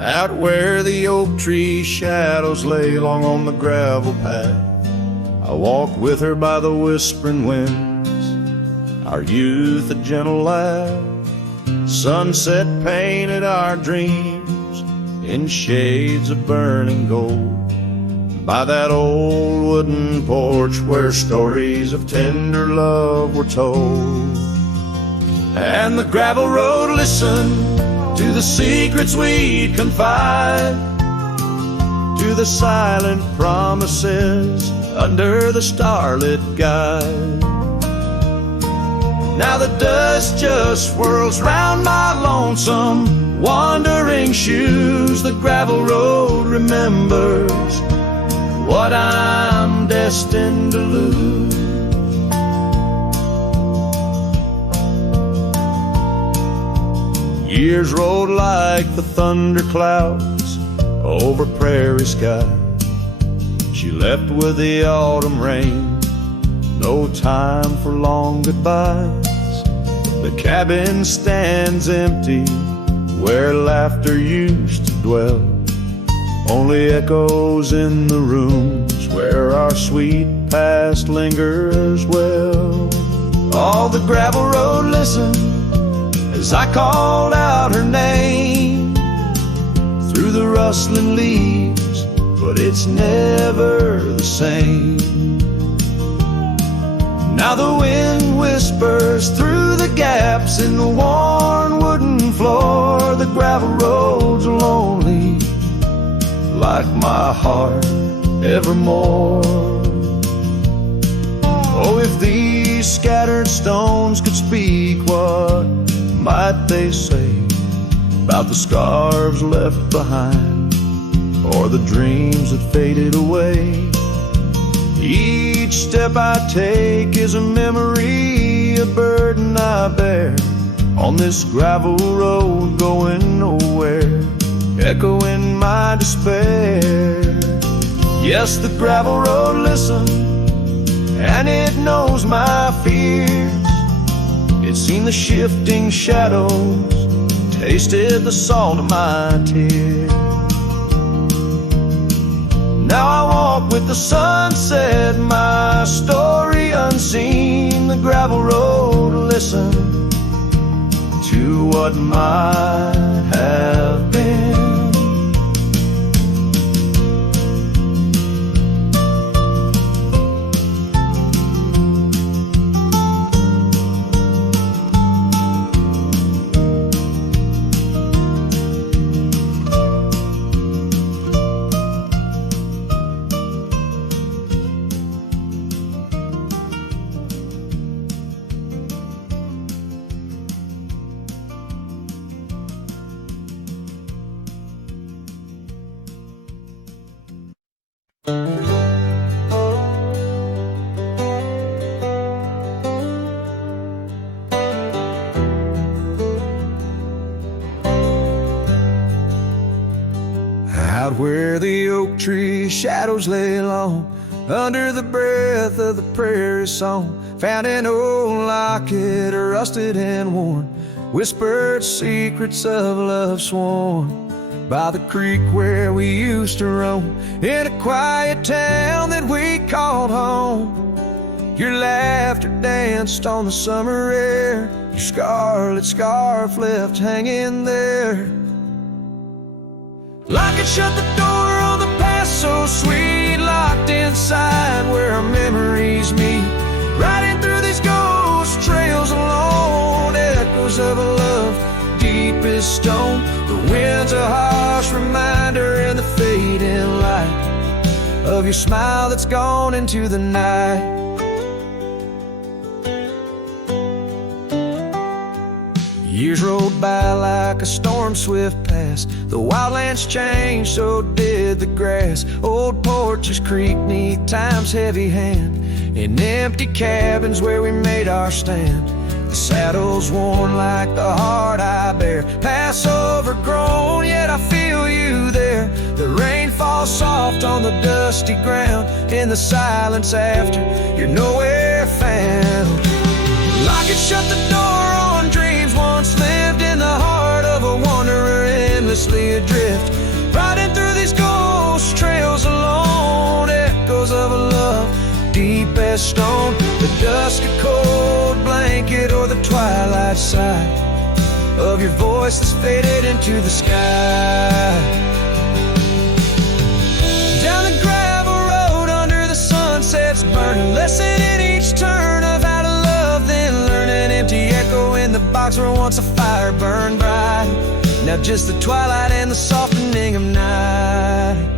Out where the oak tree shadows lay long on the gravel path, I walked with her by the whispering winds, our youth a gentle laugh. Sunset painted our dreams in shades of burning gold, by that old wooden porch where stories of tender love were told. And the gravel road listened to the secrets we'd confide, to the silent promises under the starlit guide. Now the dust just swirls round my lonesome wandering shoes. The gravel road remembers what I'm destined to lose. Years rolled like the thunder clouds over prairie sky. She left with the autumn rain, no time for long goodbyes. The cabin stands empty where laughter used to dwell, only echoes in the rooms where our sweet past lingers well. All the gravel road listened as I called out her name through the rustling leaves, but it's never the same. Now the wind whispers through the gaps in the worn wooden floor. The gravel roads are lonely, like my heart evermore. Oh, if these scattered stones could speak, what might they say about the scars left behind, or the dreams that faded away? Each step I take is a memory, a burden I bear on this gravel road going nowhere, echoing my despair. Yes, the gravel road listens, and it knows my fears. It's seen the shifting shadows, tasted the salt of my tears. Now I walk with the sunset, my story unseen. The gravel road listen to what might have been. Out where the oak tree shadows lay long, under the breath of the prairie song, found an old locket, rusted and worn, whispered secrets of love sworn. By the creek where we used to roam, in a quiet town that we called home. Your laughter danced on the summer air, your scarlet scarf left hanging there. Locket shut the door on the past so sweet, locked inside where our memories meet. Riding through these ghost trails alone, echoes of a love deep as stone. The wind's a harsh reminder in the fading light of your smile that's gone into the night. Years rolled by like a storm swift past. The wildlands changed, so did the grass. Old porches creak neath time's heavy hand, in empty cabins where we made our stand. The saddle's worn like the heart I bear, past overgrown, yet I feel you there. The rain falls soft on the dusty ground, in the silence after you're nowhere found. Locket shut the door on dreams once lived in the heart of a wanderer endlessly adrift. stone, the dusk a cold blanket, or the twilight side of your voice that's faded into the sky. Down the gravel road under the sunsets burning, lesson in each turn of how to love, then learn an empty echo in the box where once a fire burned bright. Now just the twilight and the softening of night.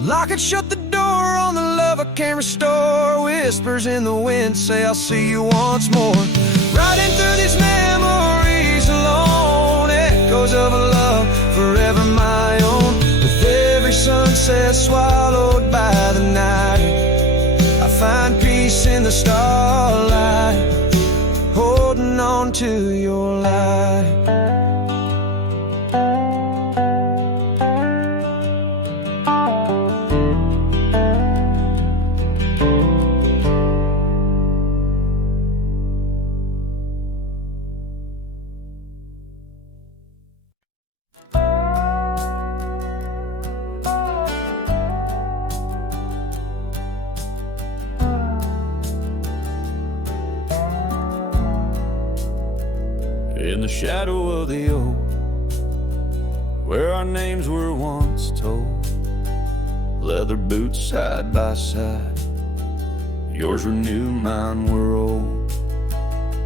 Locket shut the door on the love I can't restore. Whispers in the wind say I'll see you once more. Riding through these memories alone, echoes of a love forever my own. With every sunset swallowed by the night, I find peace in the starlight, holding on to your light. In the shadow of the oak, where our names were once told, leather boots side by side, yours were new, mine were old.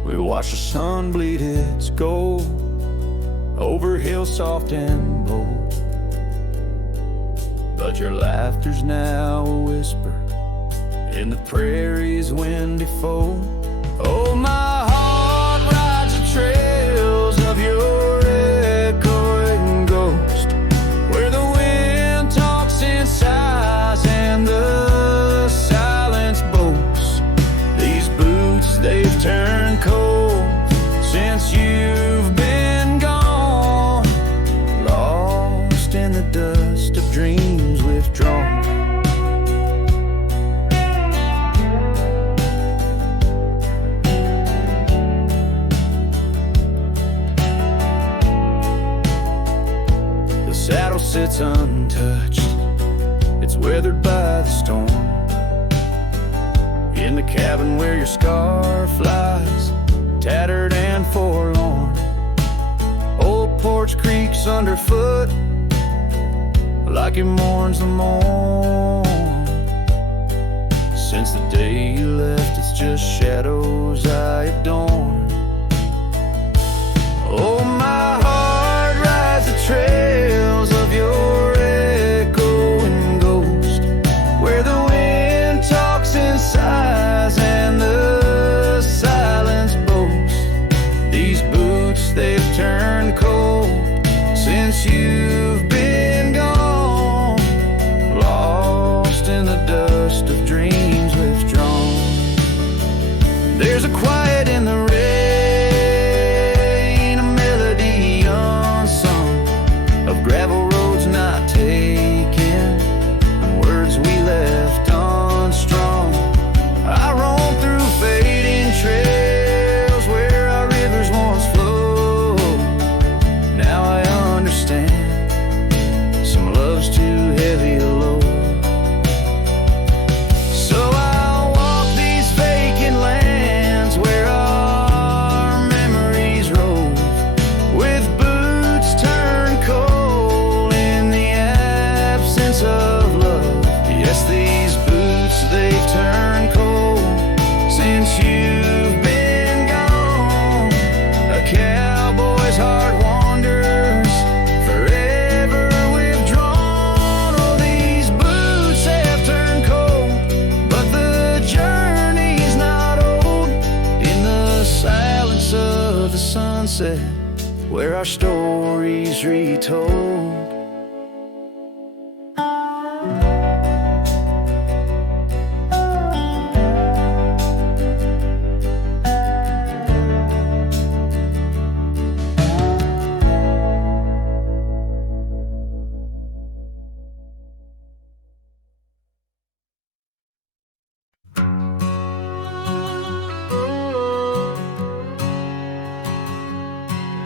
We watched the sun bleed its gold over hills soft and bold, but your laughter's now a whisper in the prairie's windy fold. Oh, my heart rides a trails of your echoing ghost, where the wind talks in sighs and the silence boasts. These boots, they've turned cold since you've been gone, lost in the dust of dreams withdrawn. Saddle sits untouched, it's weathered by the storm. In the cabin where your scarf lies, tattered and forlorn, old porch creaks underfoot like it mourns the morn. Since the day you left, it's just shadows I adorn. Oh, my heart rides the trails of your echoing ghost, where the wind talks in sighs and the silence boasts. These boots, they've turned cold since you've been gone, lost in the dust of dreams withdrawn. There's a quiet in the rain, a melody unsung, of gravel roads not taken, and words we left unstrung. I roam through fading trails where our rivers once flowed. Now I understand, some love's too heavy a load. So I'll walk these vacant lands where our memories rove, with boots turned cold in the absence of love. Yes, these boots, they've turned cold since you've been gone. A cowboy's heart wanders, forever withdrawn. Oh, these boots have turned cold, but the journey's not old. In the silence of the sunset, where our stories retold.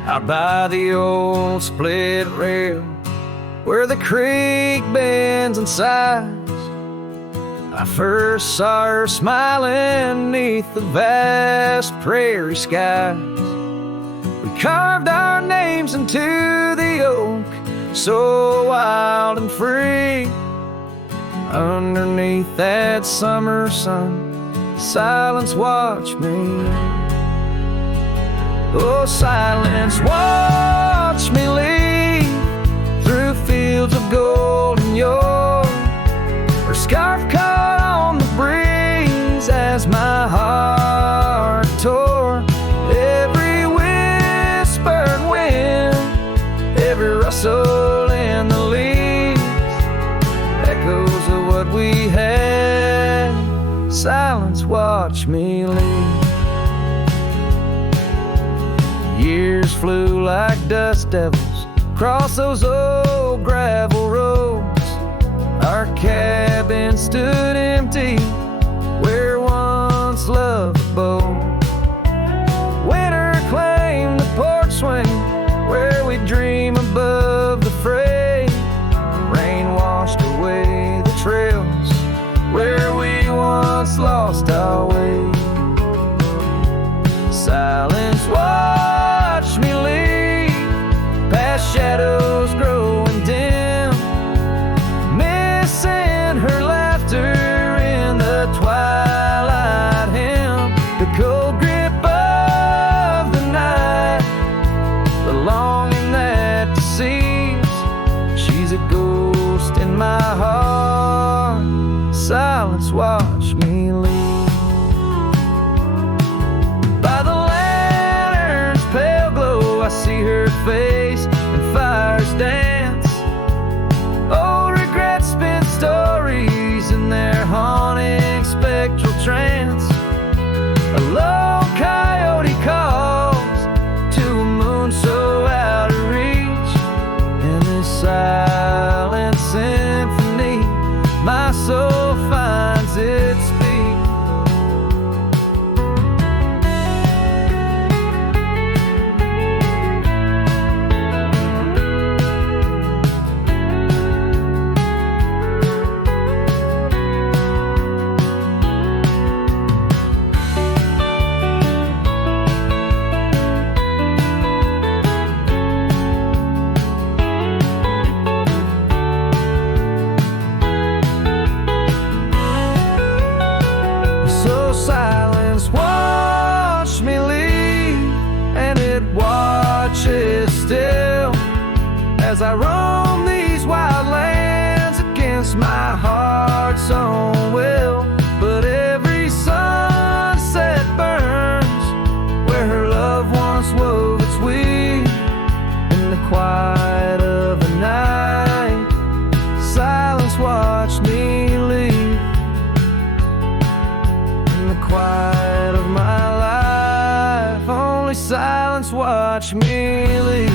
Out by the old split rail, where the creek bends and sighs, I first saw her smiling neath the vast prairie skies. We carved our names into the oak, so wild and free. Underneath that summer sun, silence watched me. Oh, silence watched me leave through fields of gold and yore. Her scarf caught on the breeze as my heart tore. Every whispered wind, every rustle in the leaves, echoes of what we had. Silence watched me leave. Years flew like dust devils across those old gravel roads. Our cabin stood empty where once loved abode. Winter claimed the porch swing where we dream above the fray. Rain washed away the trails where we once lost our way. Silence watched me leave past shadows growing dim, missing her laughter in the twilight hymn. The cold grip of the night, the longing that deceives. She's a ghost in my heart. Silence watched me leave. By the lantern's pale glow, I see her face and fires dance. Old regrets spin stories in their haunting spectral trance. A low coyote calls to a moon so out of reach. In this silent symphony, my soul finds its speech. Silence watched me leave, and it watches still as I roam these wild lands against my heart's own will. But every sunset burns where her love once wove its weave. In the quiet of the night, silence watched me leave. Quiet of my life, only silence watch me leave.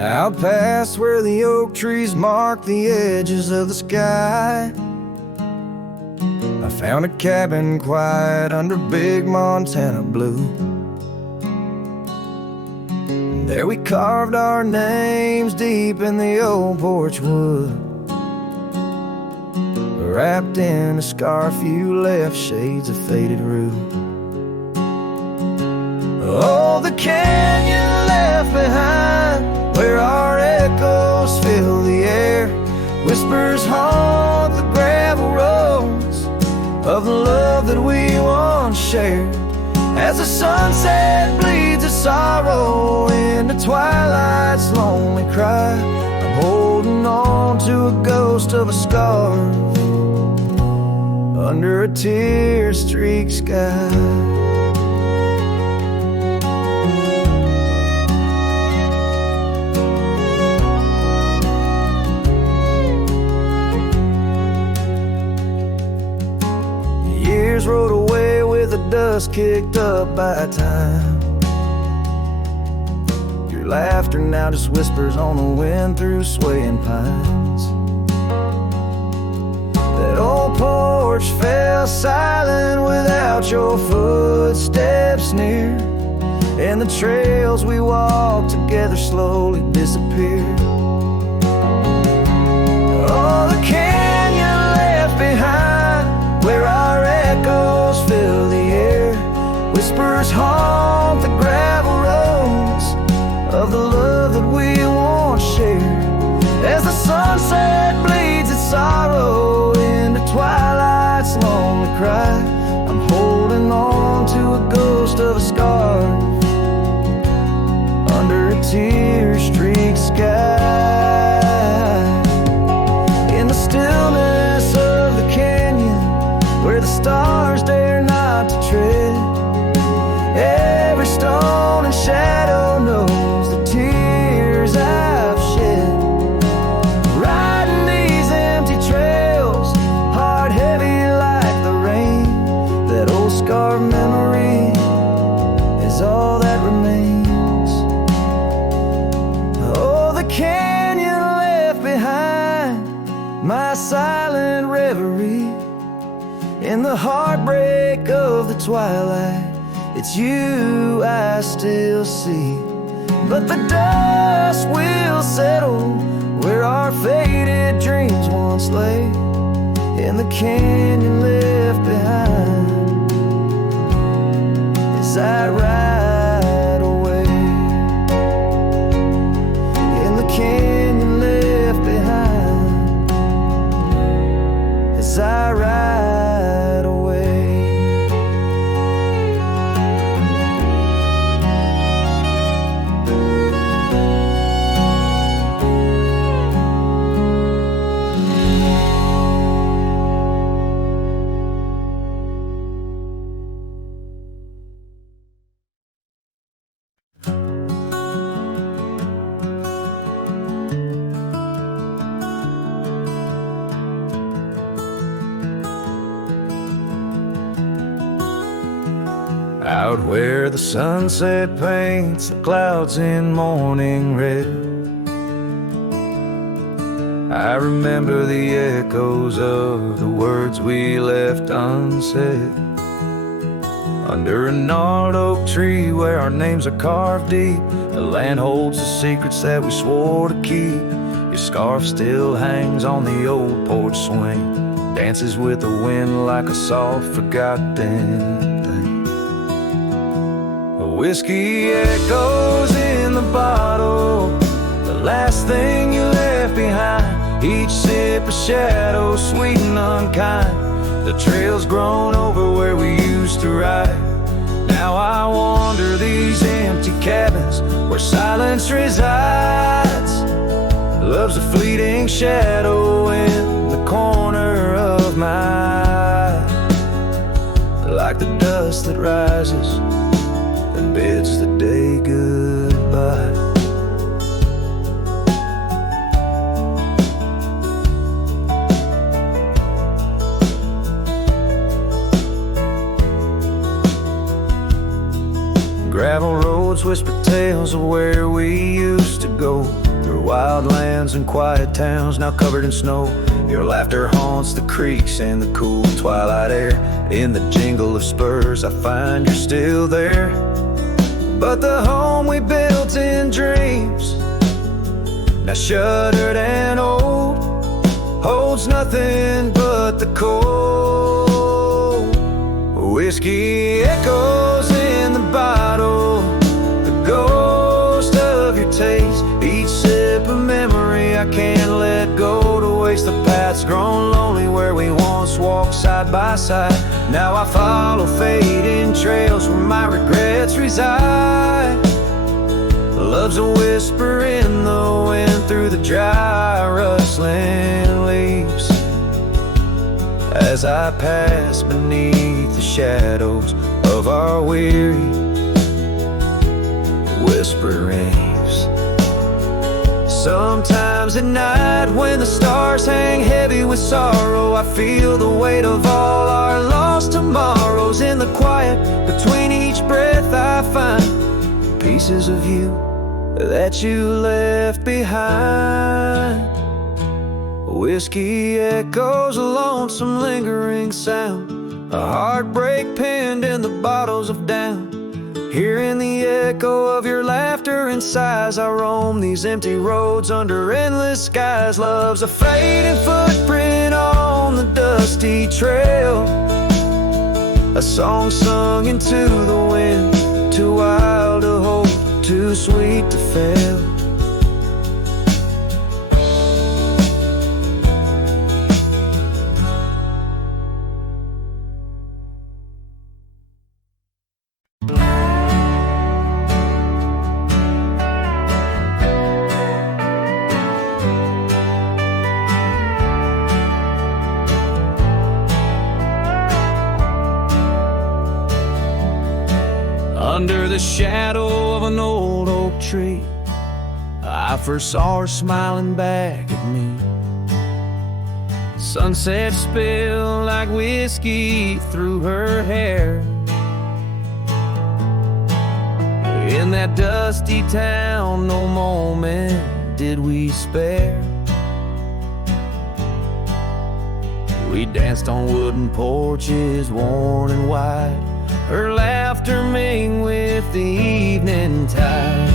Out past where the oak trees mark the edges of the sky, I found a cabin quiet under big Montana blue. There we carved our names deep in the old porch wood. Wrapped in a scarf you left shades of faded rue. Oh, the canyon left behind, where our echoes fill the air. Whispers haunt the gravel roads of the love that we once shared. As the sunset bleeds a sorrow into twilight's lonely cry, I'm holding on to a ghost of a scarf under a tear-streaked sky. dust kicked up by time. Your laughter now just whispers on the wind through swaying pines. That old porch fell silent without your footsteps near, and the trails we walked together slowly disappeared. Oh, the canyon left behind, where our echoes fill the air. Whispers haunt the gravel roads of the love that we once shared. As the sunset bleeds its sorrow into twilight's lonely cry, I'm holding on to a ghost of a scar under a tear-streaked sky. In the stillness of the canyon, where the stars dare not to tread, every stone and shadow knows the tears I've shed. Riding these empty trails, heart heavy like the rain, that old scar memory is all that remains. Oh, the canyon left behind, my silent reverie. In the heartbreak of the twilight, it's you I still see. But the dust will settle where our faded dreams once lay, in the canyon left behind as I ride away. In the canyon left behind as I ride away. Out where the sunset paints the clouds in morning red, I remember the echoes of the words we left unsaid. Under a gnarled oak tree where our names are carved deep, the land holds the secrets that we swore to keep. Your scarf still hangs on the old porch swing, dances with the wind like a soft forgotten thing. Whiskey echoes in the bottle, the last thing you left behind. Each sip a shadow, sweet and unkind. The trail's grown over where we used to ride. Now I wander these empty cabins where silence resides. Love's a fleeting shadow in the corner of my eye, like the dust that rises and bids the day goodbye. Gravel roads whisper tales of where we used to go, through wild lands and quiet towns now covered in snow. Your laughter haunts the creeks in the cool twilight air. In the jingle of spurs I find you're still there. But the home we built in dreams, now shuttered and old, holds nothing but the cold. Whiskey echoes in the bottle, the ghost of your taste. Each sip a memory I can't let go, to waste the paths grown lonely where we once walked side by side. Now I follow fading trails where my regrets reside. Love's a whisper in the wind through the dry rustling leaves, as I pass beneath the shadows of our weary whisperings. Sometimes Sometimes at night when the stars hang heavy with sorrow, I feel the weight of all our lost tomorrows. In the quiet between each breath I find pieces of you that you left behind. Whiskey echoes, a lonesome lingering sound, a heartbreak pinned in the bottles of down. Hearing the echo of your laughter and sighs, I roam these empty roads under endless skies. Love's a fading footprint on the dusty trail, a song sung into the wind, too wild to hold, too sweet to fail. Under the shadow of an old oak tree, I first saw her smiling back at me. Sunset spilled like whiskey through her hair. In that dusty town, no moment did we spare. We danced on wooden porches, worn and wide, her laughter mingled with the evening tide.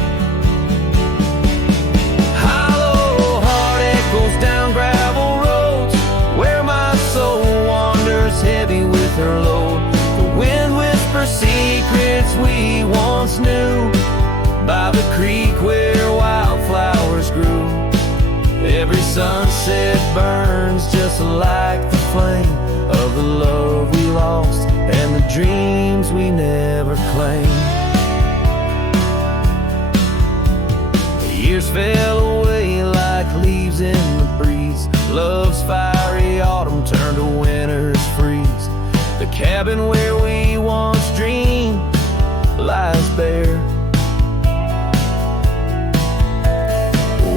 Hollow heart echoes down gravel roads, where my soul wanders heavy with her load. The wind whispers secrets we once knew, by the creek where wildflowers grew. Every sunset burns just like the flame of the love we lost and the dreams we never claimed. The years fell away like leaves in the breeze. Love's fiery autumn turned to winter's freeze. The cabin where we once dreamed lies bare.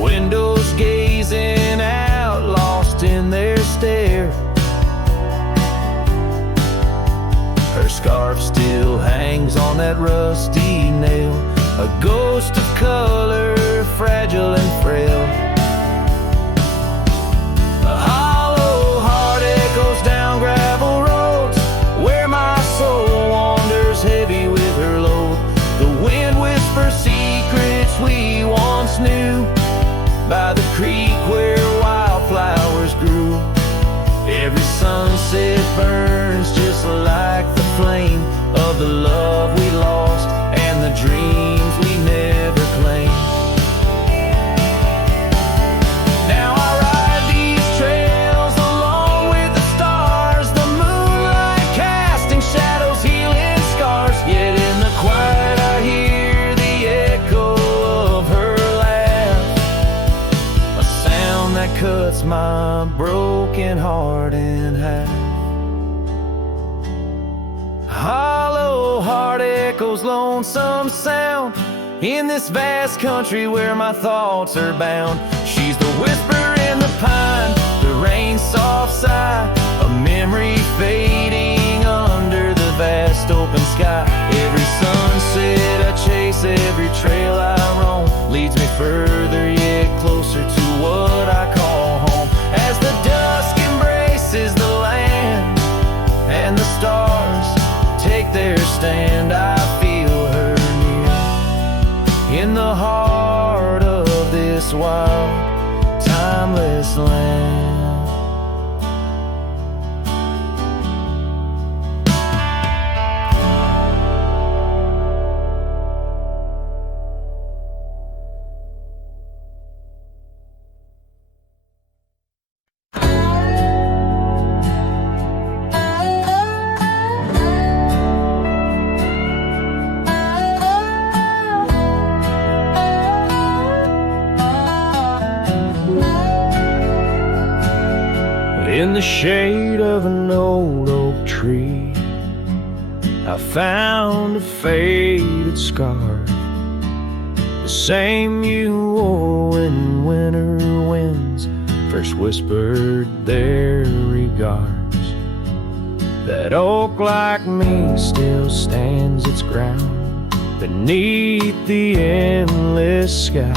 Windows gazing out, lost in their stare. Her scarf still hangs on that rusty nail, a ghost of color, fragile and frail. A hollow heart echoes down gravel roads, where my soul wanders heavy with her load. The wind whispers secrets we once knew, by the creek where wildflowers grew. Every sunset burns just like the flame of the love we lost and the dreams we never claimed. Now I ride these trails along with the stars, the moonlight casting shadows, healing scars. Yet in the quiet I hear the echo of her laugh, a sound that cuts my broken heart in half. Hollow heart echoes lonesome sound in this vast country where my thoughts are bound. She's the whisper in the pine, the rain's soft sigh, a memory fading under the vast open sky. Every sunset I chase, every trail I roam, leads me further yet closer to what I call home. As the dusk embraces the land and the stars take their stand, I feel her near in the heart of this wild, timeless land. In the shade of an old oak tree, I found a faded scarf, the same you wore when winter winds first whispered their regards. That oak like me still stands its ground beneath the endless sky.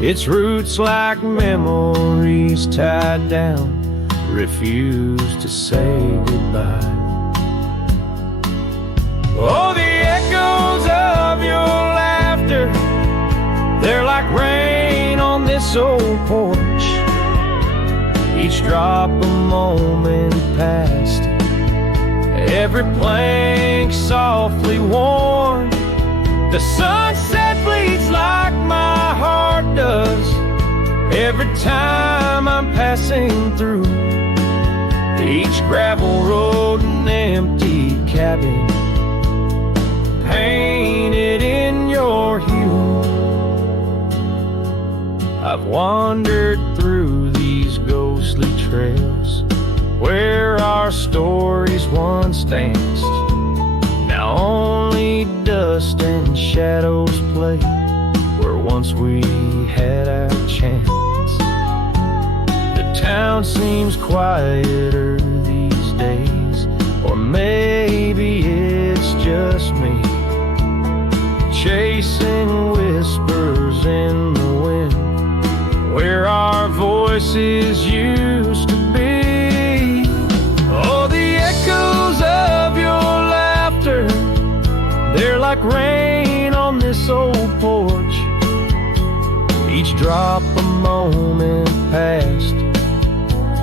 Its roots like memories tied down refuse to say goodbye. Oh, the echoes of your laughter, they're like rain on this old porch. Each drop a moment past, every plank softly worn. The sunset bleeds like my heart does every time I'm passing through. Each gravel road and empty cabin painted in your hue. I've wandered through these ghostly trails where our stories once danced. Now only dust and shadows play where once we had our chance. The town seems quieter these days, or maybe it's just me, chasing whispers in the wind where our voices used to be. Oh, the echoes of your laughter, they're like rain on this old porch. Each drop a moment past,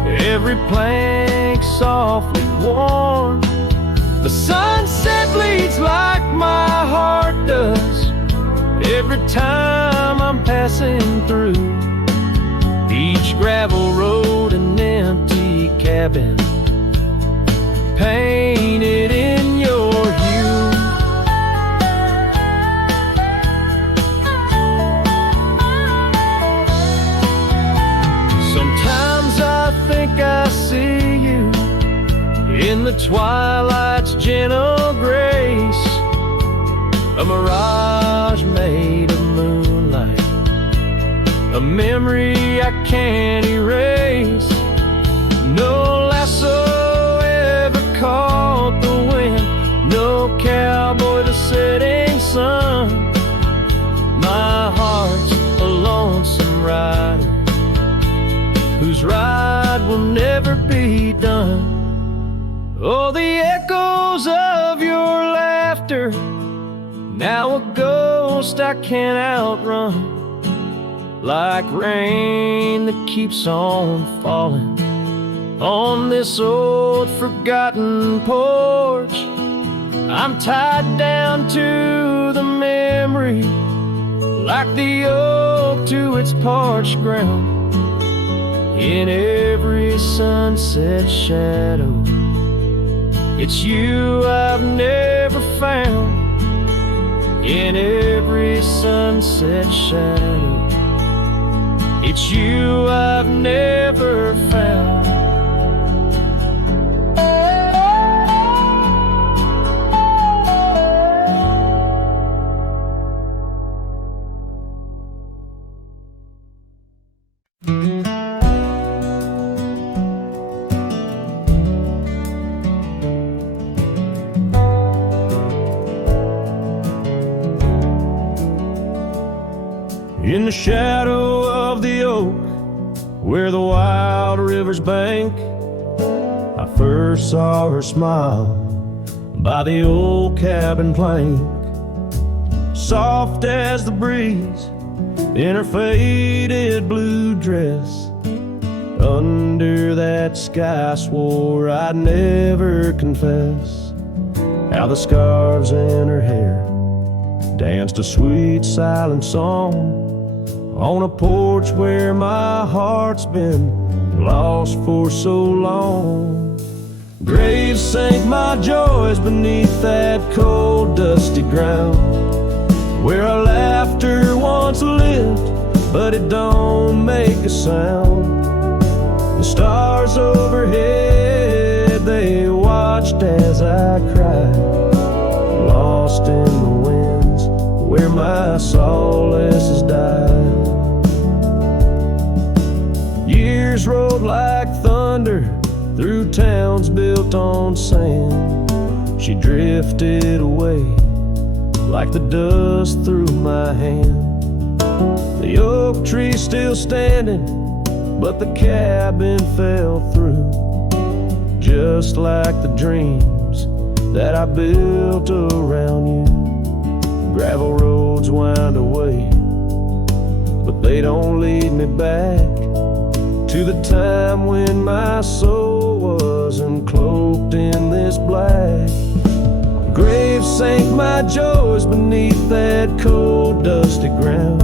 every plank softly worn. The sunset bleeds like my heart does every time I'm passing through. Each gravel road and empty cabin painted in your hue. Sometimes I think I see you in the twilight's gentle grace, a mirage made of moonlight, a memory I can't erase. No lasso ever caught the wind, no cowboy the setting sun. My heart's a lonesome rider whose ride will never be done. Oh, the echoes of your laughter, now a ghost I can't outrun. Like rain that keeps on falling on this old forgotten porch. I'm tied down to the memory, like the oak to its parched ground. In every sunset shadow, it's you I've never found. In every sunset shadow, it's you I've never found. In the shadow of the oak, where the wild river's bank, I first saw her smile by the old cabin plank. Soft as the breeze in her faded blue dress, under that sky I swore I'd never confess. How the scarves in her hair danced a sweet silent song on a porch where my heart's been lost for so long. Graves sank my joys beneath that cold dusty ground, where our laughter once lived, but it don't make a sound. The stars overhead, they watched as I cried, lost in the winds where my solace has died. Years rolled like thunder through towns built on sand. She drifted away like the dust through my hand. The oak tree's still standing, but the cabin fell through, just like the dreams that I built around you. Gravel roads wind away, but they don't lead me back to the time when my soul wasn't cloaked in this black. Grave sank my joys beneath that cold, dusty ground,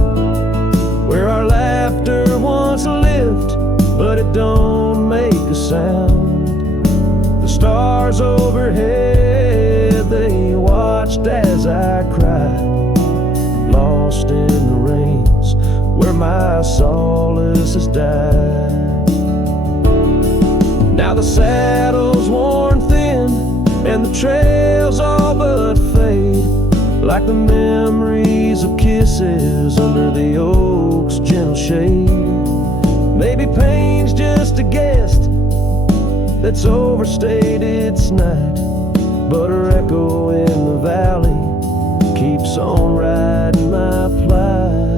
where our laughter once lived, but it don't make a sound. The stars overhead, they watched as I cried, lost in the rains where my solace has died. Now the saddle's worn thin and the trails all but fade, like the memories of kisses under the oak's gentle shade. Maybe pain's just a guest that's overstayed its night, but her echo in the valley keeps on riding my plight.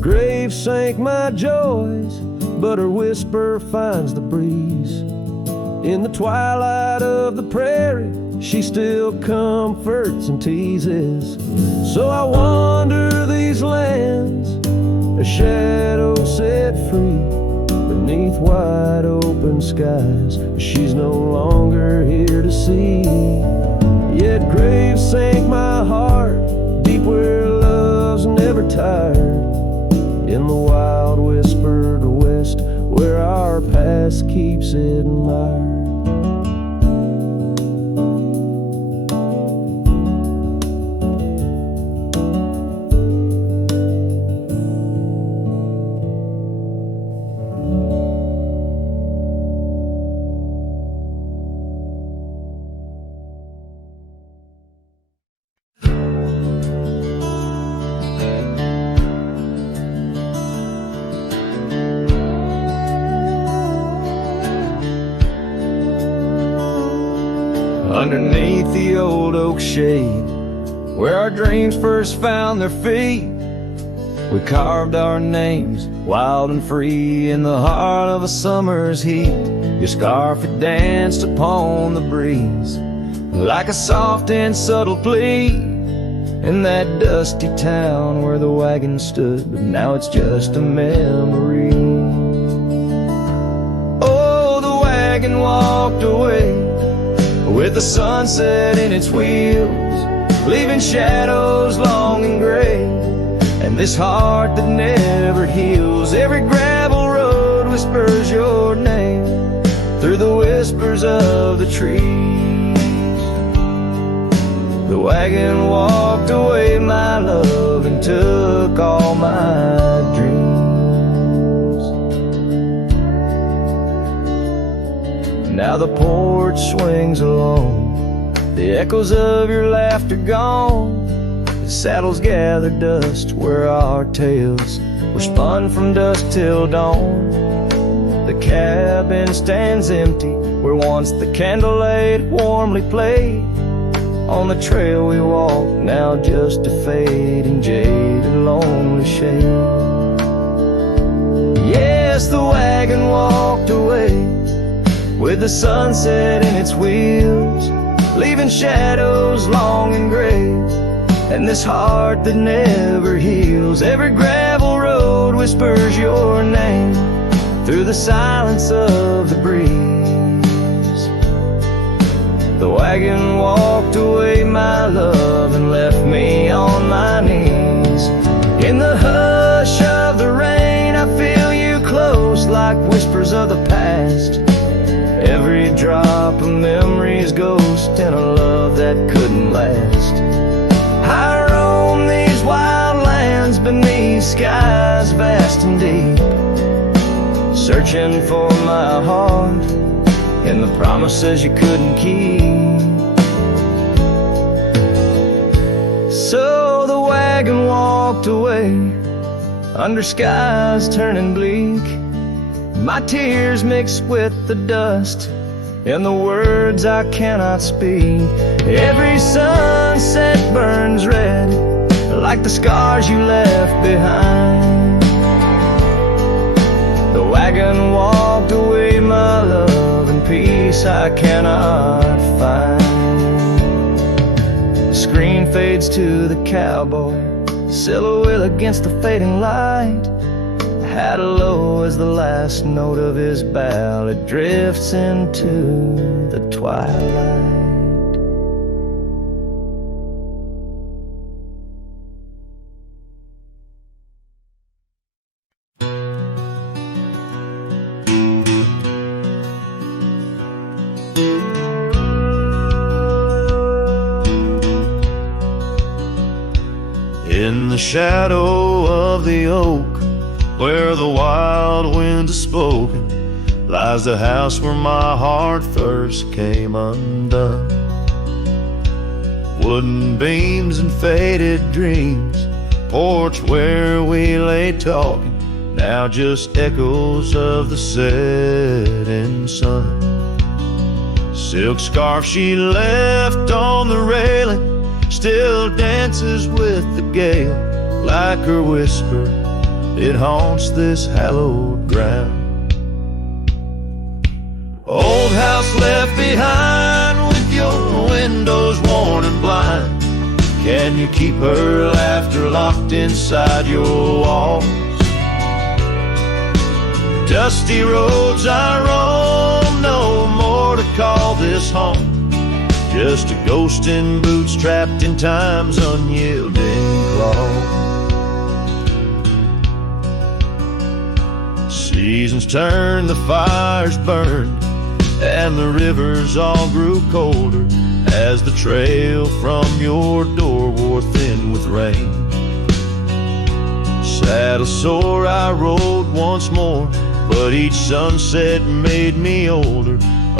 Grave sank my joys, but her whisper finds the breeze. In the twilight of the prairie, she still comforts and teases. So I wander these lands, a shadow set free beneath wide open skies. She's no longer here to see. Yet graves sank my heart deep where love's never tired, in the wild whispered west where our past keeps it admired. Underneath the old oak shade, where our dreams first found their feet, we carved our names wild and free in the heart of a summer's heat. Your scarf had danced upon the breeze like a soft and subtle plea in that dusty town where the wagon stood, but now it's just a memory. Oh, the wagon walked away with the sunset in its wheels, leaving shadows long and gray, and this heart that never heals. Every gravel road whispers your name through the whispers of the trees. The wagon walked away, my love, and took all my dreams. Now the porch swings alone, the echoes of your laughter gone. The saddles gather dust where our tales were spun from dusk till dawn. The cabin stands empty where once the candlelight warmly played. On the trail we walk, now just a fading, jaded, lonely shade. Yes, the wagon walked away with the sunset in its wheels, leaving shadows long and gray, and this heart that never heals. Every gravel road whispers your name through the silence of the breeze. The wagon walked away, my love, and left me on my knees. In the hush of the rain, I feel you close like whispers of the past. Every drop of memory's ghost in a love that couldn't last. I roam these wild lands beneath skies vast and deep, searching for my heart and the promises you couldn't keep. walked away under skies turning bleak. My tears mixed with the dust and the words I cannot speak. Every sunset burns red like the scars you left behind. The wagon walked away, my love, and peace I cannot find. The screen fades to the cowboy, silhouette against the fading light. Had a low as the last note of his ballad drifts into the twilight. In the shadow of the oak, where the wild wind is spoken, lies the house where my heart first came undone. Wooden beams and faded dreams, porch where we lay talking, now just echoes of the setting sun. Silk scarf she left on the railing still dances with the gale, like her whisper, it haunts this hallowed ground. Old house left behind with your windows worn and blind. Can you keep her laughter locked inside your walls? Dusty roads I roam, no more to call this home. Just a ghost in boots trapped in time's unyielding claw. Seasons turned, the fires burned, and the rivers all grew colder as the trail from your door wore thin with rain. Saddle sore I rode once more, but each sunset made me older,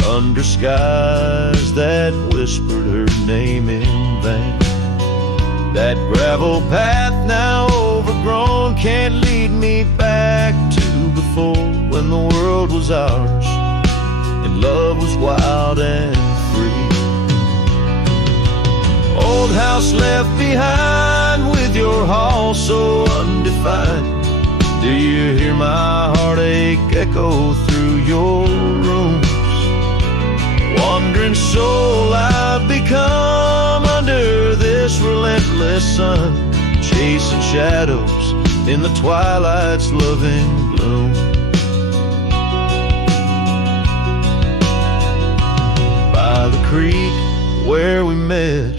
under skies that whispered her name in vain. That gravel path now overgrown can't lead me back to before, when the world was ours and love was wild and free. Old house left behind with your hall so undefined. Do you hear my heartache echo through your rooms? Wandering soul I've become under this relentless sun, chasing shadows in the twilight's loving gloom. By the creek where we met,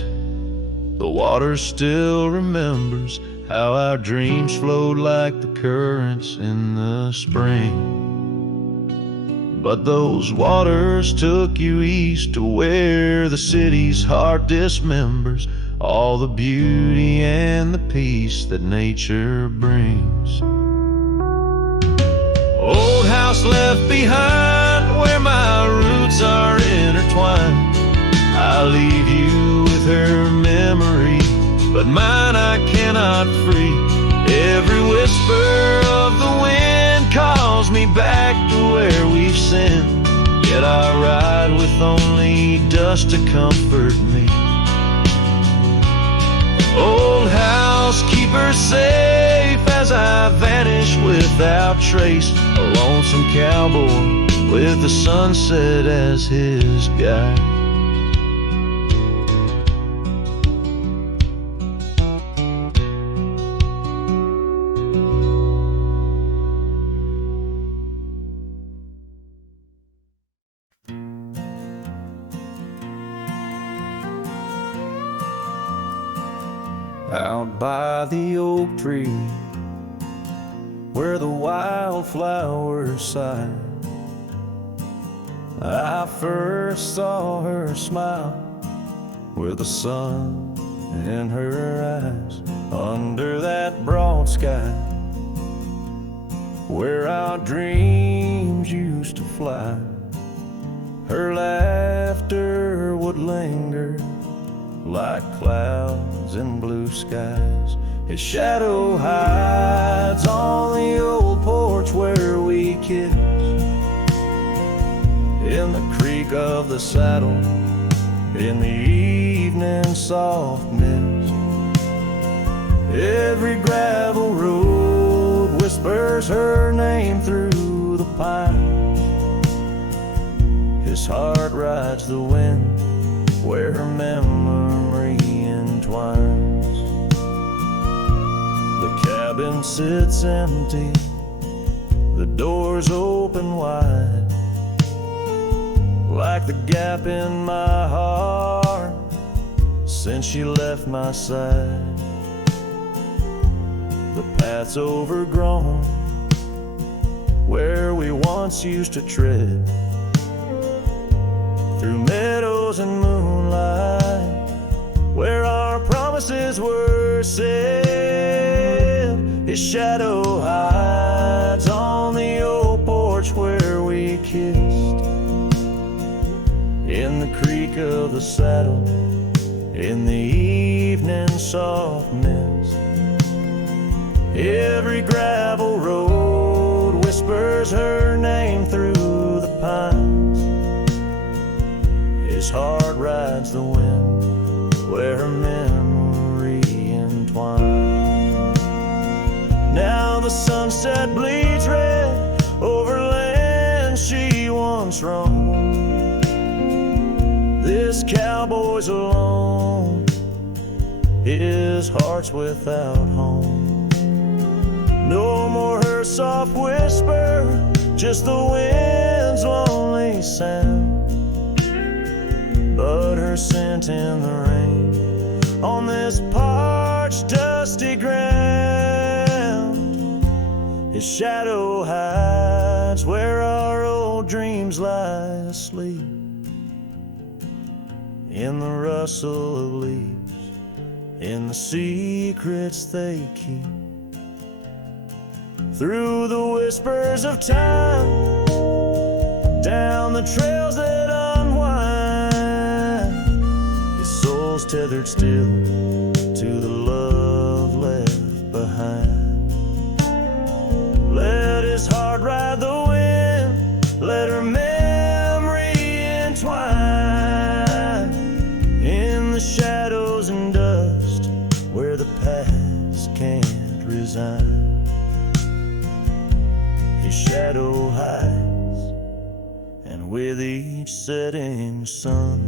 the water still remembers how our dreams flowed like the currents in the spring. But those waters took you east to where the city's heart dismembers all the beauty and the peace that nature brings. Old house left behind where my roots are intertwined. I leave you with her memory, but mine I cannot free. Every whisper of the wind calls me back to where we've sinned, yet I ride with only dust to comfort me. Old house, keep her safe as I vanish without trace, a lonesome cowboy with the sunset as his guide. Out by the oak tree, where the wildflowers sigh, I first saw her smile with the sun in her eyes. Under that broad sky, where our dreams used to fly, her laughter would linger like clouds in blue skies. His shadow hides on the old porch where we kissed, in the creak of the saddle, in the evening soft mist. Every gravel road whispers her name through the pines. His heart rides the wind where her memory entwines. The cabin sits empty, the doors open wide, like the gap in my heart since she left my side. The path's overgrown where we once used to tread, through meadows and moonlight where our promises were said. His shadow hides on the old porch where we kissed, in the creak of the saddle, in the evening soft mist. Every gravel road whispers her name through the pines. His heart rides the wind where her memory entwines. Now the sunset bleeds red over land she once roamed. This cowboy's alone, his heart's without home. No more her soft whisper, just the wind's lonely sound, but her scent in the rain on this parched, dusty ground. His shadow hides where our old dreams lie asleep, in the rustle of leaves, in the secrets they keep. Through the whispers of time, down the trails that unwind, his soul's tethered still to the love left behind. Let his heart ride the wind, let her memory entwine, in the shadows and dust where the past can't resign. His shadow hides, and with each setting sun,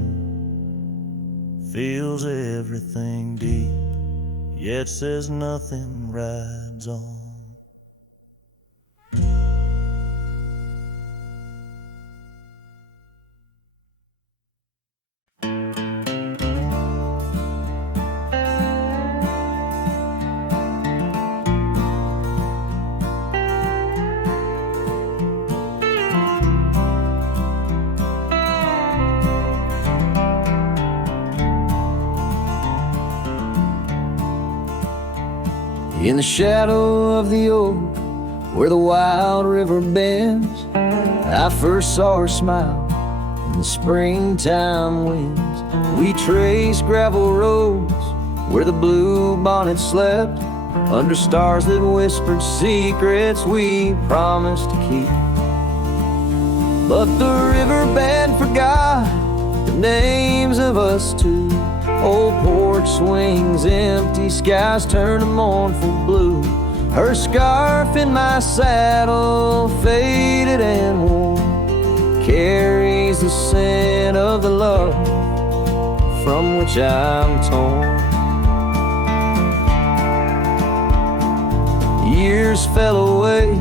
feels everything deep, yet says nothing, rides on. In the shadow of the oak, where the wild river bends, I first saw her smile in the springtime winds. We traced gravel roads where the blue bonnet slept, under stars that whispered secrets we promised to keep. But the riverbed forgot the names of us two. Old porch swings empty, skies turn to mournful blue. Her scarf in my saddle, faded and worn, carries the scent of the love from which I'm torn. Years fell away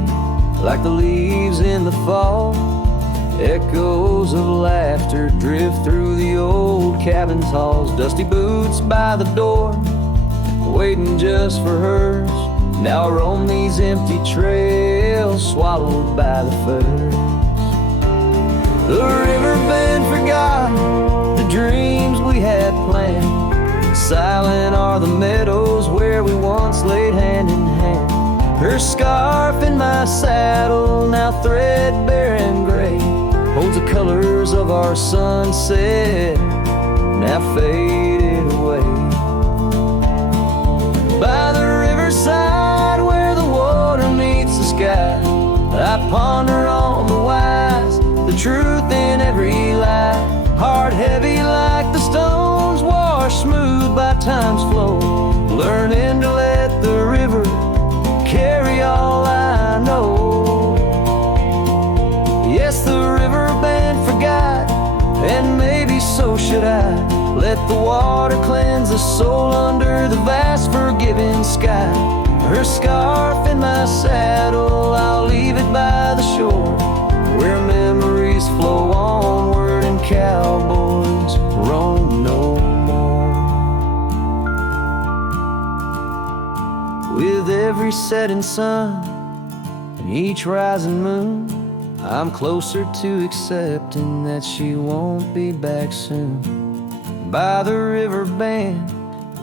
like the leaves in the fall. Echoes of laughter drift through the old cabin's halls. Dusty boots by the door, waiting just for hers. Now I roam these empty trails, swallowed by the firs. The riverbed forgot the dreams we had planned. Silent are the meadows where we once laid hand in hand. Her scarf in my saddle, now threadbare and gray, holds the colors of our sunset, now faded away. let the water cleanse the soul under the vast forgiving sky. Her scarf in my saddle, I'll leave it by the shore, where memories flow onward and cowboys roam no more. With every setting sun and each rising moon, I'm closer to accepting that she won't be back soon. By the river bend,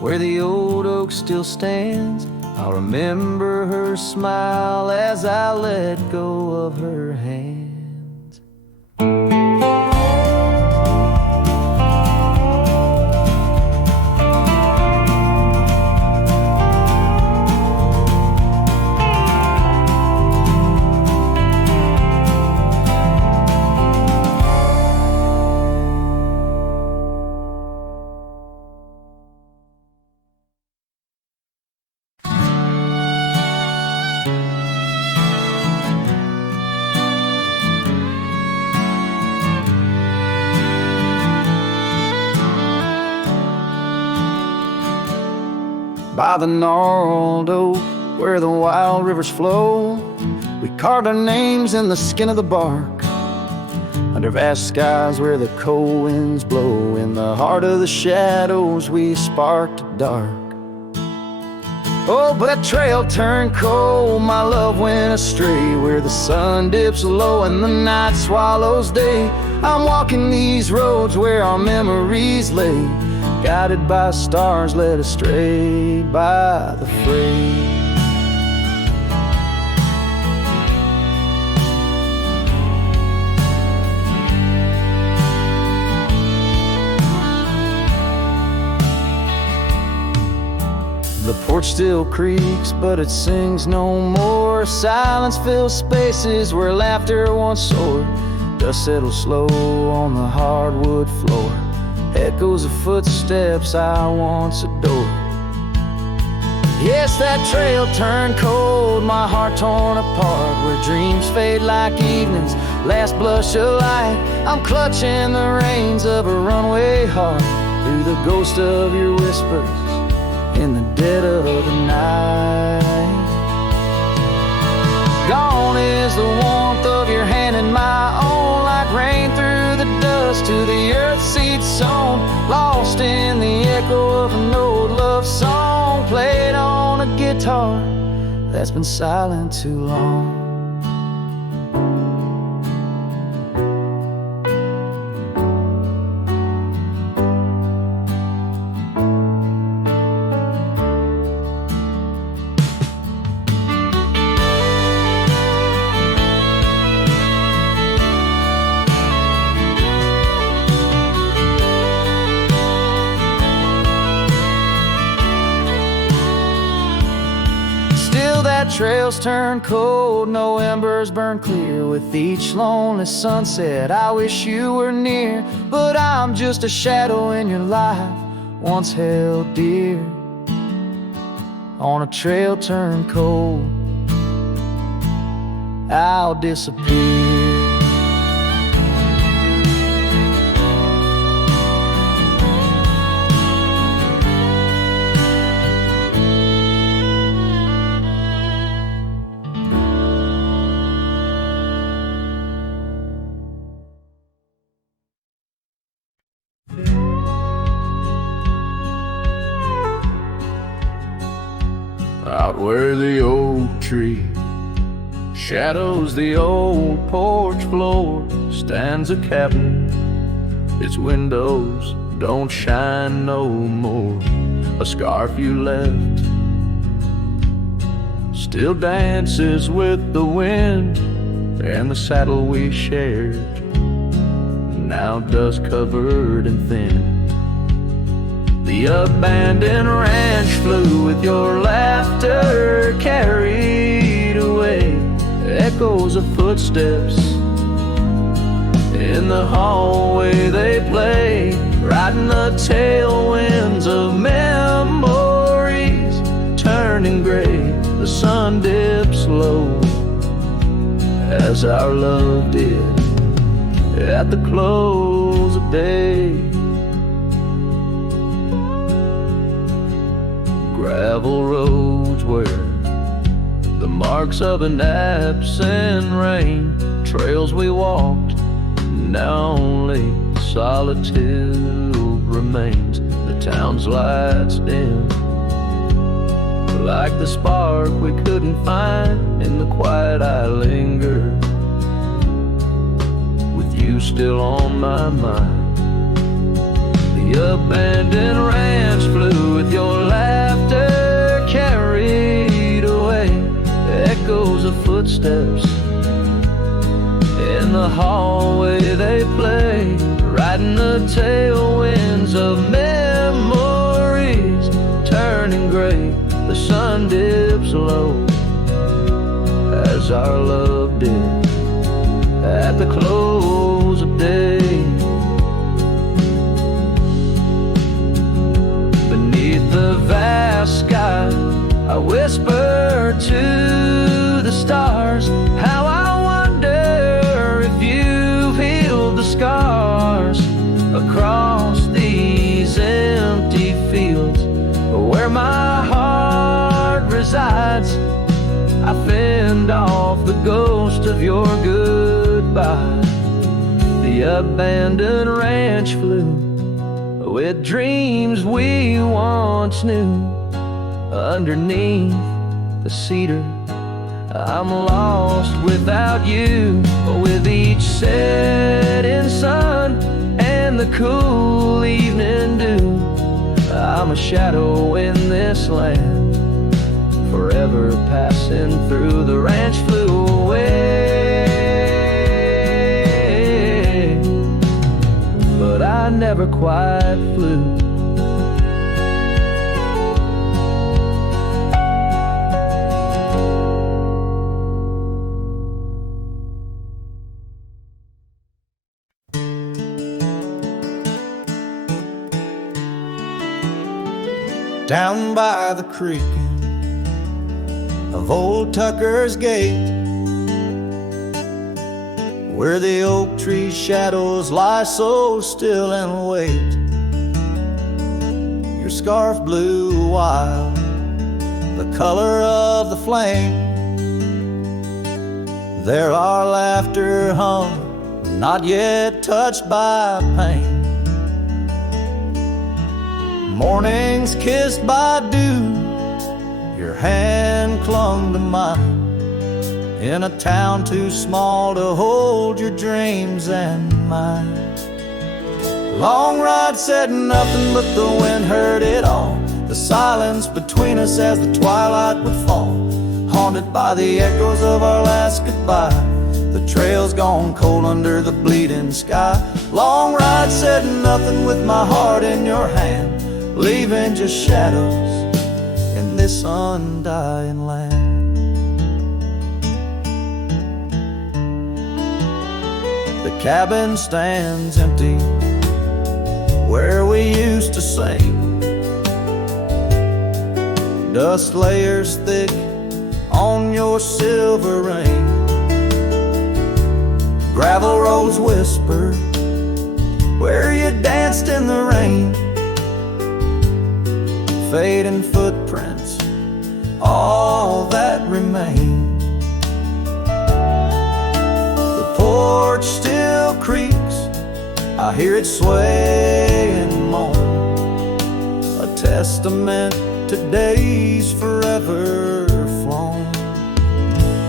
where the old oak still stands, I'll remember her smile as I let go of her hands. By the gnarled oak, where the wild rivers flow, we carved our names in the skin of the bark. Under vast skies where the cold winds blow, in the heart of the shadows we sparked a dark. Oh, but that trail turned cold, my love went astray, where the sun dips low and the night swallows day. I'm walking these roads where our memories lay, guided by stars led astray by the fray. The porch still creaks, but it sings no more. Silence fills spaces where laughter once soared. Dust settles slow on the hardwood floor, echoes of footsteps I once adored. Yes, that trail turned cold, my heart torn apart, where dreams fade like evening's last blush of light. I'm clutching the reins of a runaway heart, through the ghost of your whispers in the dead of the night. Gone is the warmth of your hand in my own, like rain through the dust to the earth seed sown, lost in the echo of an old love song, played on a guitar that's been silent too long. Trails turn cold, no embers burn clear. With each lonely sunset, I wish you were near. But I'm just a shadow in your life, once held dear. On a trail turn cold, I'll disappear. Out where the oak tree shadows the old porch floor, stands a cabin. Its windows don't shine no more. A scarf you left still dances with the wind, and the saddle we shared, now dust covered and thin. The abandoned ranch flew with your laughter, carried away echoes of footsteps. In the hallway they play, riding the tailwinds of memories, turning gray. The sun dips low, as our love did at the close of day. gravel roads where the marks of an absent rain, trails we walked, now only solitude remains. The town's lights dim, like the spark we couldn't find. In the quiet I linger, with you still on my mind. The abandoned ranch flew with your laughter carried away. Echoes of footsteps in the hallway they play, riding the tailwinds of memories turning gray. The sun dips low as our love did at the close of day. Beneath the vast sky I whisper to the stars how I wonder if you've healed the scars across these empty fields where my heart resides. I fend off the ghost of your goodbye. The abandoned ranch flew with dreams we once knew. Underneath the cedar I'm lost without you. With each setting sun and the cool evening dew, I'm a shadow in this land, forever passing through. The ranch flew away, but I never quite flew. Down by the creek of old Tucker's Gate, where the oak tree shadows lie so still and wait, your scarf blew wild, the color of the flame. There our laughter hung, not yet touched by pain. Mornings kissed by dew, your hand clung to mine, in a town too small to hold your dreams and mine. Long ride said nothing, but the wind heard it all. The silence between us as the twilight would fall, haunted by the echoes of our last goodbye. The trail's gone cold under the bleeding sky. Long ride said nothing with my heart in your hand, leaving just shadows in this undying land. The cabin stands empty where we used to sing. Dust layers thick on your silver ring. Gravel roads whisper where you danced in the rain. Fading footprints, all that remain. The porch still creaks, I hear it sway and moan, a testament to days forever flown.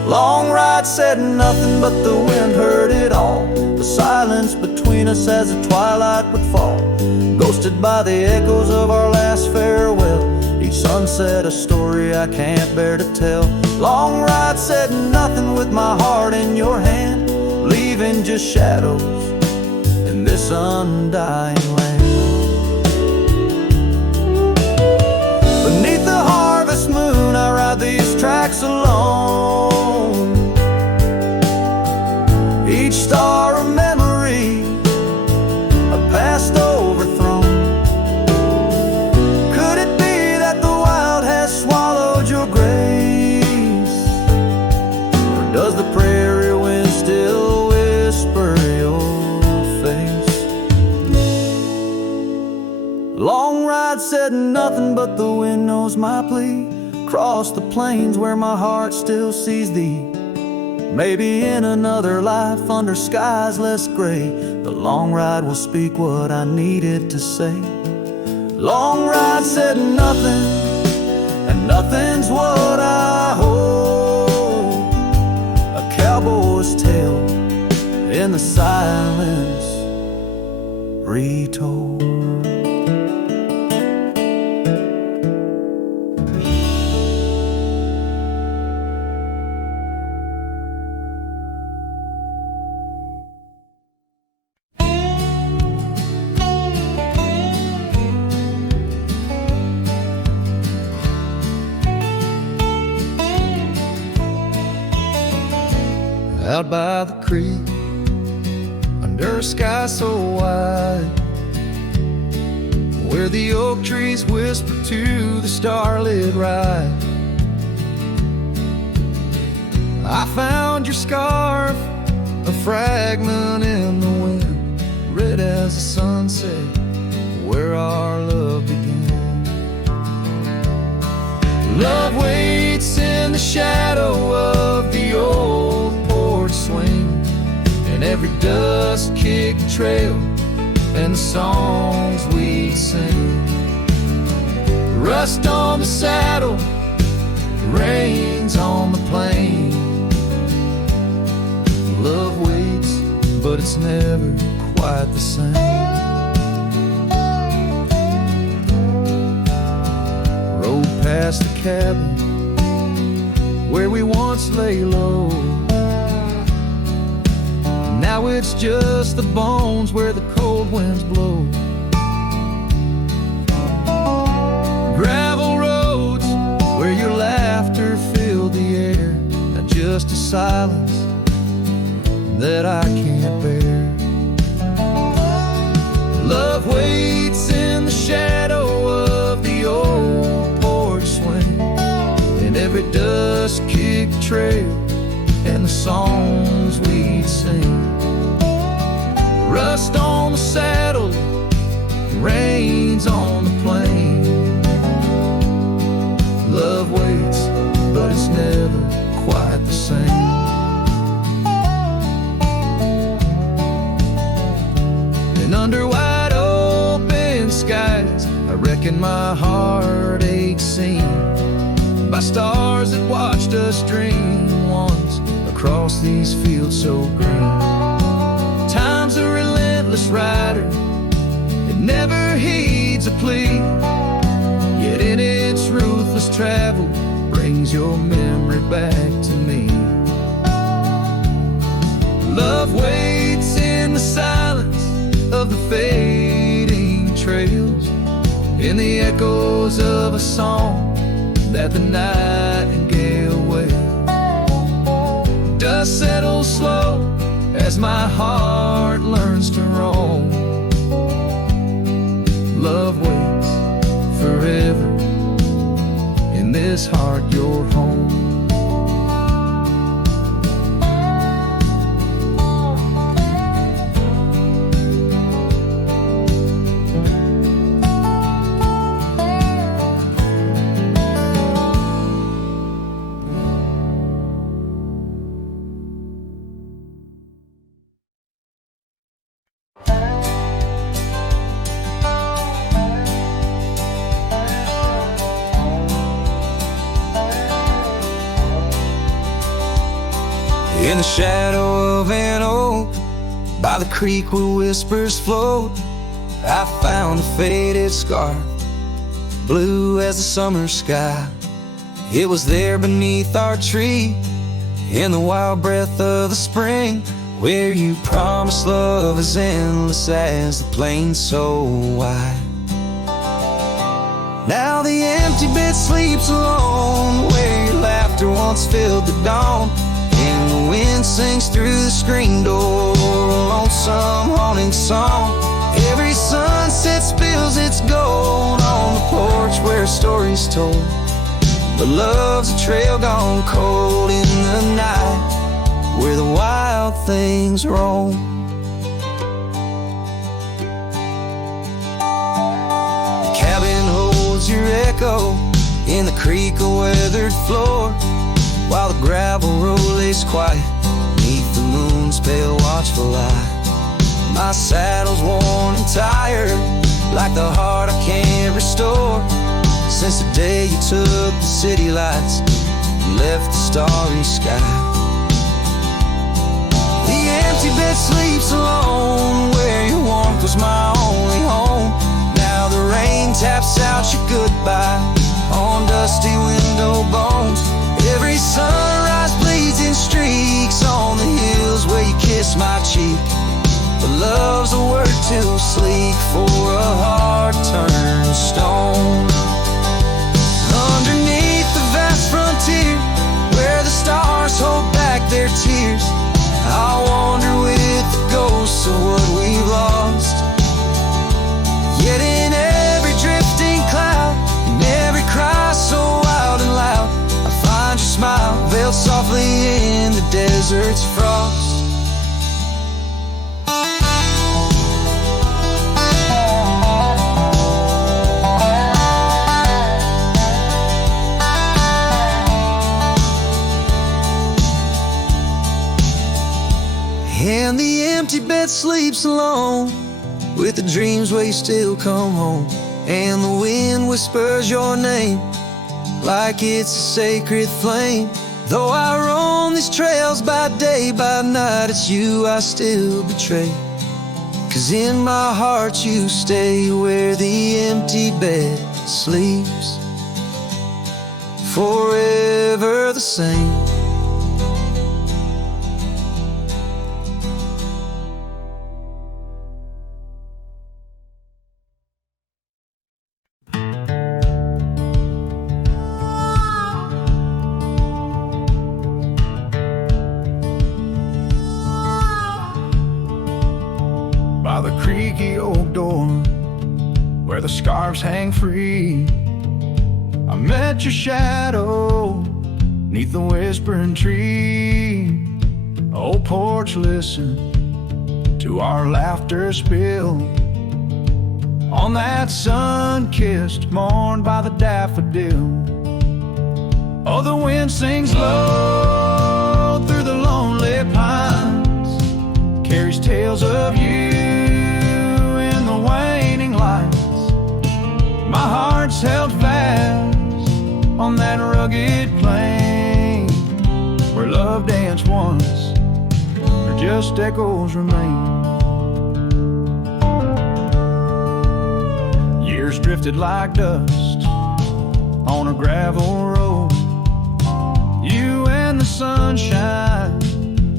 Long ride said nothing, but the wind heard it all. The silence between us as the twilight would fall, ghosted by the echoes of our last farewell. Each sunset a story I can't bear to tell. Long ride said nothing with my heart in your hand, leaving just shadows in this undying land. Beneath the harvest moon I ride these tracks alone, each star a memory, a past overthrown. Could it be that the wild has swallowed your grace, or does the prairie wind still whisper your face? nothing but the wind knows my plea. Across the plains where my heart still sees thee. Maybe in another life under skies less gray, the long ride will speak what I needed to say. Long ride said nothing, and nothing's what I hold. A cowboy's tale in the silence retold. Out by the creek, under a sky so wide, where the oak trees whisper to the starlit ride, I found your scarf, a fragment in the wind, red as the sunset, where our love began. Love waits in the shadow of the old porch swing, and every dust-kicked trail and the songs we sing. Rust on the saddle, rains on the plain. Love waits, but it's never quite the same. Rode past the cabin where we once lay low. Now it's just the bones where the cold winds blow. Gravel roads where your laughter filled the air. Not just a silence that I can't bear. Love waits in the shadow of the old porch swing, and every dust-kicked trail and the songs we sing. Rust on the saddle, rains on the plain. Love waits, but it's never quite the same. And under wide open skies, I reckon my heart aches seen by stars that watched us dream once across these fields so green. Time's a relentless rider, it never heeds a plea, yet in its ruthless travel brings your memory back to me. Love waits in the silence of the fading trails, in the echoes of a song that the nightingale wails. Dust settles slow as my heart learns to roam. Love waits forever, in this heart your home. In the shadow of an oak, by the creek where whispers float, I found a faded scarf, blue as the summer sky. It was there beneath our tree, in the wild breath of the spring, where you promised love as endless as the plain so wide. Now the empty bed sleeps alone, where your laughter once filled the dawn, and the wind sings through the screen door, a lonesome haunting song. Every sunset spills its gold on the porch where a story's told, but love's a trail gone cold in the night, where the wild things roam. The cabin holds in the creek a weathered floor, while the gravel road lays quiet beneath the moon's pale watchful light. My saddle's worn and tired, like the heart I can't restore, since the day you took the city lights and left the starry sky. The empty bed sleeps alone, where your warmth was my only home. Now the rain taps out your goodbye on dusty window bones. Every sunrise bleeds in streaks on the hills where you kiss my cheek. But love's a word too sleek for a heart turned stone. Underneath the vast frontier, where the stars hold back their tears, I'll wander with the ghosts of what we've lost. Yet in every drifting cloud, in every cry so wild and loud, I find your smile veiled softly in the desert's frost. And the empty bed sleeps alone, with the dreams where you still come home. And the wind whispers your name like it's a sacred flame. Though I roam these trails by day, by night, it's you I still betray. 'Cause in my heart you stay where the empty bed sleeps, forever the same. By the creaky oak door, where the scarves hang free, I met your shadow neath the whispering tree. Old porch, listen to our laughter spill on that sun-kissed morn by the daffodil. Oh, the wind sings low through the lonely pines, carries tales of you in the waning lights. My heart's held fast on that rugged plain where love danced once, or just echoes remain. Years drifted like dust on a gravel road. You and the sunshine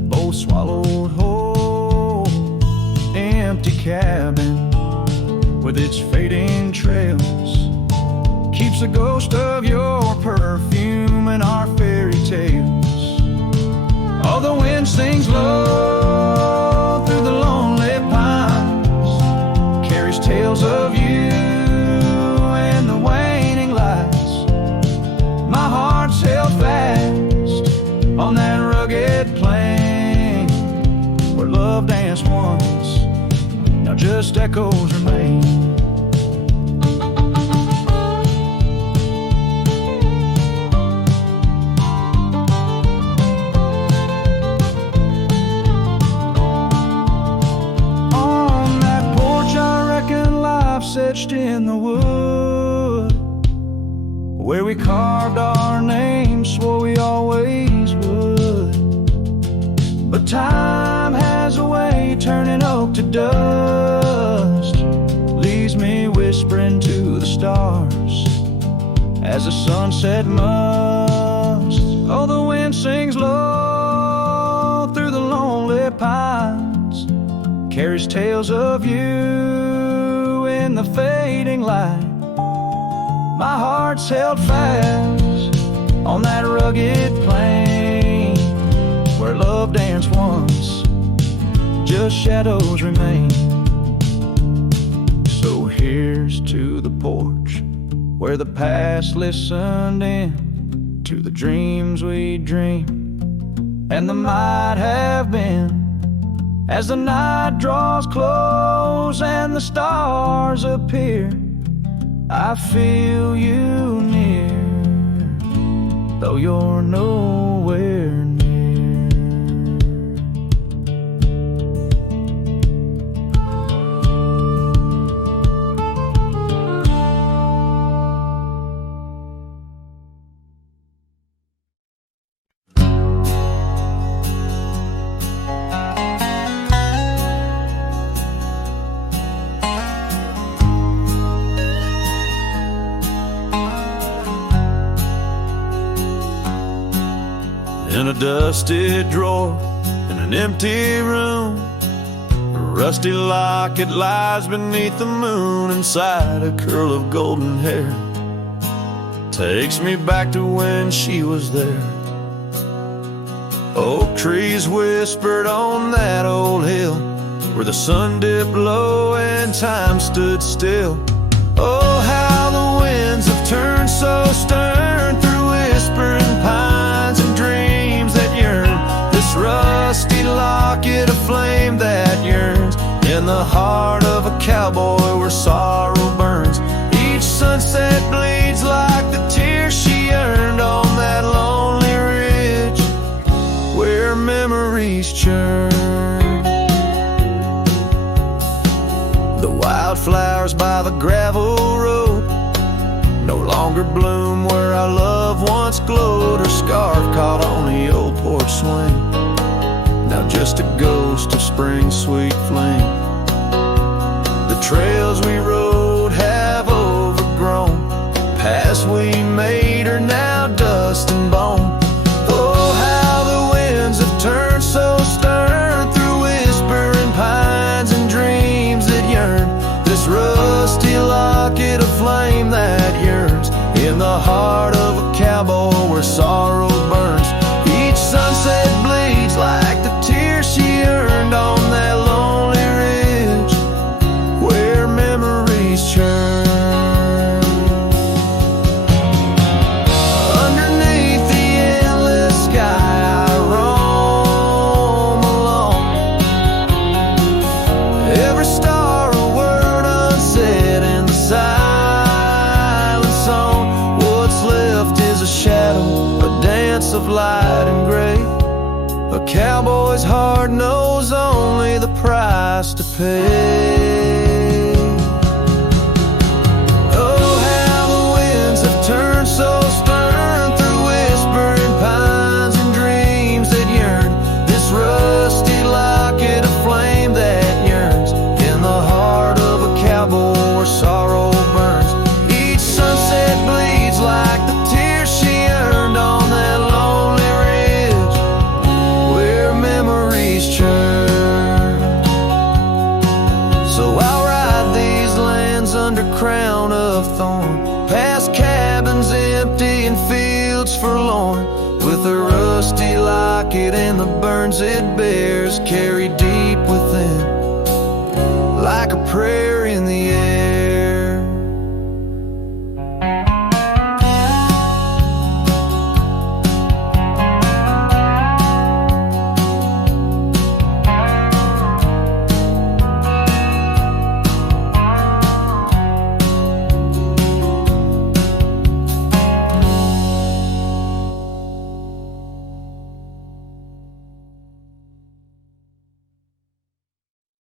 both swallowed whole. Empty cabin with its fading trails keeps the ghost of your perfume in our fairy tales. Oh, the wind sings low through the lonely pines, carries tales of you in the waning lights. My heart's held fast on that rugged plain where love danced once, now just echoes remain. Etched in the wood, where we carved our names, swore we always would. But time has a way turning oak to dust, leaves me whispering to the stars as the sunset must. Oh, the wind sings low through the lonely pines, carries tales of you in the fading light. My heart's held fast on that rugged plain where love danced once, just shadows remain. So here's to the porch where the past listened in to the dreams we dreamed and the might have been. As the night draws close and the stars appear, I feel you near. though you're nowhere near. In a dusty drawer in an empty room, a rusty locket lies beneath the moon. Inside a curl of golden hair takes me back to when she was there. Oak trees whispered on that old hill where the sun dipped low and time stood still. Oh, how the winds have turned so stern through whispering pines and dreams that yearn. This rusty locket, a flame that yearns in the heart of a cowboy where sorrow burns. Each sunset bleeds like the tears she earned on that lonely ridge where memories churn. The wildflowers by the gravel road no longer bloom where our love once glowed. Her scarf caught on the old porch swing, now just a ghost of spring's sweet flame. The trails we rode have overgrown, paths we made are now dust and bone. Oh, how the winds have turned so stern through whispering pines and dreams that yearn. This rusty locket, a flame that yearns in the heart of a cowboy where sorrow burns. Each sunset bleeds like the tears she earned on that lonely ridge where memories churn. Underneath the endless sky I roam alone. Every star a word unsaid in the silent song. What's left is a shadow, a dance of light and gray. A cowboy's heart knows only the price to pay. Oh, how the winds have turned so stern through whispering pines and dreams that yearn. This rusty locket, a flame that yearns in the heart of a cowboy where sorrow burns. Each sunset bleeds like the tears she earned on that lonely ridge where memories churn. So I'll ride these lands under crown of thorn, past cabins empty and fields forlorn, with a rusty locket and the burns it bears carried deep within, like a prayer